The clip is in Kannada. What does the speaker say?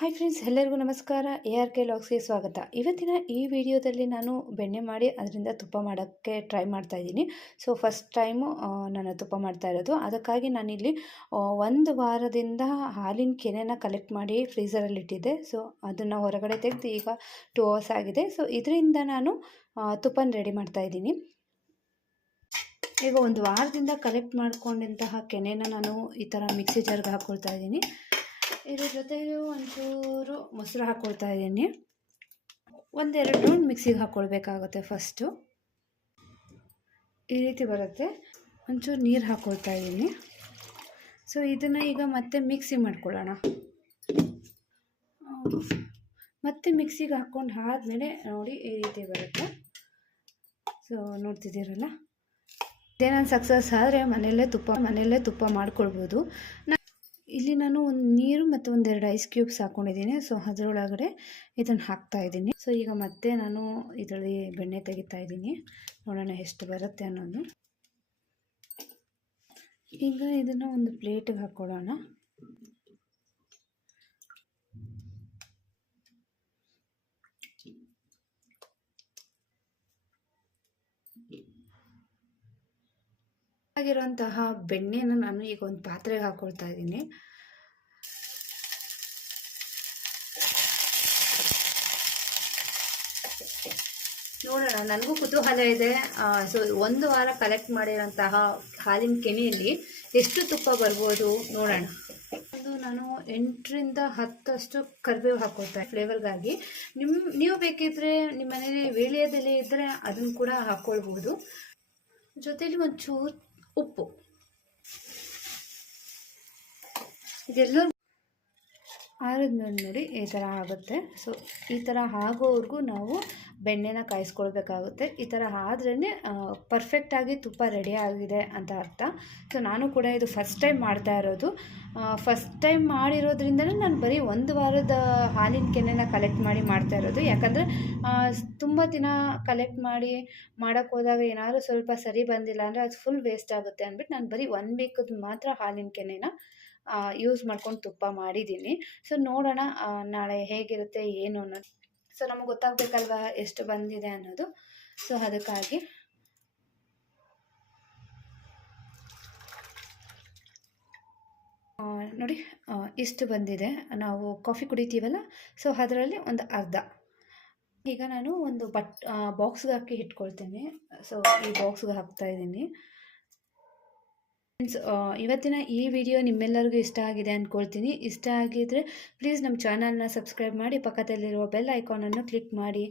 ಹಾಯ್ ಫ್ರೆಂಡ್ಸ್, ಎಲ್ಲರಿಗೂ ನಮಸ್ಕಾರ. ARK ಲಾಗ್ಸ್ಗೆ ಸ್ವಾಗತ. ಇವತ್ತಿನ ಈ ವಿಡಿಯೋದಲ್ಲಿ ನಾನು ಬೆಣ್ಣೆ ಮಾಡಿ ಅದರಿಂದ ತುಪ್ಪ ಮಾಡೋಕ್ಕೆ ಟ್ರೈ ಮಾಡ್ತಾ ಇದ್ದೀನಿ. ಸೊ ಫಸ್ಟ್ ಟೈಮು ನಾನು ತುಪ್ಪ ಮಾಡ್ತಾ ಇರೋದು. ಅದಕ್ಕಾಗಿ ನಾನಿಲ್ಲಿ 1 ವಾರದಿಂದ ಹಾಲಿನ ಕೆನೆನ ಕಲೆಕ್ಟ್ ಮಾಡಿ ಫ್ರೀಝರಲ್ಲಿ ಇಟ್ಟಿದ್ದೆ. ಸೊ ಅದನ್ನು ಹೊರಗಡೆ ತೆಗೆದು ಈಗ 2 ಅವರ್ಸ್ ಆಗಿದೆ. ಸೊ ಇದರಿಂದ ನಾನು ತುಪ್ಪನ ರೆಡಿ ಮಾಡ್ತಾ ಇದ್ದೀನಿ. ಈಗ 1 ವಾರದಿಂದ ಕಲೆಕ್ಟ್ ಮಾಡ್ಕೊಂಡಂತಹ ಕೆನೆನ ನಾನು ಈ ಥರ ಮಿಕ್ಸಿ ಜಾರ್ಗೆ ಹಾಕ್ಕೊಳ್ತಾ ಇದ್ದೀನಿ. ಇದ್ರ ಜೊತೆಗೆ ಒಂಚೂರು ಮೊಸರು ಹಾಕ್ಕೊಳ್ತಾ ಇದ್ದೀನಿ. 1-2 ರೌಂಡ್ ಮಿಕ್ಸಿಗೆ ಹಾಕ್ಕೊಳ್ಬೇಕಾಗುತ್ತೆ. ಫಸ್ಟು ಈ ರೀತಿ ಬರುತ್ತೆ. ಒಂಚೂರು ನೀರು ಹಾಕ್ಕೊಳ್ತಾ ಇದ್ದೀನಿ. ಸೊ ಇದನ್ನು ಈಗ ಮತ್ತೆ ಮಿಕ್ಸಿ ಮಾಡ್ಕೊಳ್ಳೋಣ. ಮತ್ತೆ ಮಿಕ್ಸಿಗೆ ಹಾಕ್ಕೊಂಡು ಆದಮೇಲೆ ನೋಡಿ ಈ ರೀತಿ ಬರುತ್ತೆ. ಸೊ ನೋಡ್ತಿದ್ದೀರಲ್ಲ, ಇದೇ ನಾನು ಸಕ್ಸಸ್ ಆದರೆ ಮನೆಯಲ್ಲೇ ತುಪ್ಪ ಮಾಡ್ಕೊಳ್ಬೋದು. ಇಲ್ಲಿ ನಾನು ಒಂದು ನೀರು ಮತ್ತು 1-2 ಐಸ್ ಕ್ಯೂಬ್ಸ್ ಹಾಕ್ಕೊಂಡಿದ್ದೀನಿ. ಸೊ ಅದರೊಳಗಡೆ ಇದನ್ನು ಹಾಕ್ತಾ ಇದ್ದೀನಿ. ಸೊ ಈಗ ಮತ್ತೆ ನಾನು ಇದರಲ್ಲಿ ಬೆಣ್ಣೆ ತೆಗಿತಾ ಇದ್ದೀನಿ. ನೋಡೋಣ ಎಷ್ಟು ಬರುತ್ತೆ ಅನ್ನೋದು. ಈಗ ಇದನ್ನು ಒಂದು ಪ್ಲೇಟಿಗೆ ಹಾಕ್ಕೊಳ್ಳೋಣ. ಆಗಿರುವಂತಹ ಬೆಣ್ಣೆನ ನಾನು ಈಗ ಒಂದು ಪಾತ್ರೆಗೆ ಹಾಕ್ಕೊಳ್ತಾ ಇದ್ದೀನಿ. ನೋಡೋಣ, ನನಗೂ ಕುತೂಹಲ ಇದೆ. ಸೊ 1 ವಾರ ಕಲೆಕ್ಟ್ ಮಾಡಿರೋಂತಹ ಹಾಲಿನ ಕೆನೆಯಲ್ಲಿ ಎಷ್ಟು ತುಪ್ಪ ಬರ್ಬೋದು ನೋಡೋಣ. ನಾನು 8ರಿಂದ 10 ಕರಿಬೇವು ಹಾಕ್ಕೊಳ್ತಾ ಫ್ಲೇವರ್ಗಾಗಿ. ನೀವು ಬೇಕಿದ್ರೆ ನಿಮ್ಮ ಮನೇಲಿ ವೀಳ್ಯದೆಲೆ ಇದ್ದರೆ ಅದನ್ನು ಕೂಡ ಹಾಕ್ಕೊಳ್ಬೋದು. ಜೊತೆಲಿ ಒಂಚೂರು ಉಪ್ಪು. ಇದೆಲ್ಲ ಆರಿದ್ಮೇಲೆ ನೋಡಿ ಈ ಥರ ಆಗುತ್ತೆ. ಸೊ ಈ ಥರ ಆಗೋವರೆಗೂ ನಾವು ಬೆಣ್ಣೆನ ಕಾಯಿಸ್ಕೊಳ್ಬೇಕಾಗುತ್ತೆ. ಈ ಥರ ಆದ್ರೇ ಪರ್ಫೆಕ್ಟಾಗಿ ತುಪ್ಪ ರೆಡಿ ಆಗಿದೆ ಅಂತ ಅರ್ಥ. ಸೊ ನಾನು ಕೂಡ ಇದು ಫಸ್ಟ್ ಟೈಮ್ ಮಾಡ್ತಾ ಇರೋದು. ಫಸ್ಟ್ ಟೈಮ್ ಮಾಡಿರೋದ್ರಿಂದಲೇ ನಾನು ಬರೀ 1 ವಾರದ ಹಾಲಿನ ಕೆನೆನ ಕಲೆಕ್ಟ್ ಮಾಡಿ ಮಾಡ್ತಾ ಇರೋದು. ಯಾಕಂದರೆ ತುಂಬ ದಿನ ಕಲೆಕ್ಟ್ ಮಾಡಿ ಮಾಡೋಕ್ಕೆ ಹೋದಾಗ ಏನಾದರೂ ಸ್ವಲ್ಪ ಸರಿ ಬಂದಿಲ್ಲ ಅಂದರೆ ಅದು ಫುಲ್ ವೇಸ್ಟ್ ಆಗುತ್ತೆ ಅಂದ್ಬಿಟ್ಟು ನಾನು ಬರೀ 1 ವೀಕದ್ದು ಮಾತ್ರ ಹಾಲಿನ ಕೆನೆನ ಯೂಸ್ ಮಾಡ್ಕೊಂಡು ತುಪ್ಪ ಮಾಡಿದ್ದೀನಿ. ಸೊ ನೋಡೋಣ ನಾಳೆ ಹೇಗಿರುತ್ತೆ ಏನು ಅನ್ನೋದು. ಸೊ ನಮಗೆ ಗೊತ್ತಾಗಬೇಕಲ್ವ ಎಷ್ಟು ಬಂದಿದೆ ಅನ್ನೋದು. ಸೊ ಅದಕ್ಕಾಗಿ ನೋಡಿ ಇಷ್ಟು ಬಂದಿದೆ. ನಾವು ಕಾಫಿ ಕುಡಿತೀವಲ್ಲ, ಸೊ ಅದರಲ್ಲಿ ಒಂದು ಅರ್ಧ. ಈಗ ನಾನು ಒಂದು ಬಾಕ್ಸ್ಗೆ ಹಾಕಿ ಇಟ್ಕೊಳ್ತೇನೆ. ಸೊ ಈ ಬಾಕ್ಸ್ಗೆ ಹಾಕ್ತಾ ಇದ್ದೀನಿ. ಫ್ರೆಂಡ್ಸ್, ಇವತ್ತಿನ ಈ ವಿಡಿಯೋ ನಿಮ್ಮೆಲ್ಲರಿಗೂ ಇಷ್ಟ ಆಗಿದೆ ಅಂದ್ಕೊಳ್ತೀನಿ. ಇಷ್ಟ ಆಗಿದ್ದರೆ ಪ್ಲೀಸ್ ನಮ್ಮ ಚಾನಲ್ನ ಸಬ್ಸ್ಕ್ರೈಬ್ ಮಾಡಿ, ಪಕ್ಕದಲ್ಲಿರುವ ಬೆಲ್ ಐಕಾನನ್ನು ಕ್ಲಿಕ್ ಮಾಡಿ.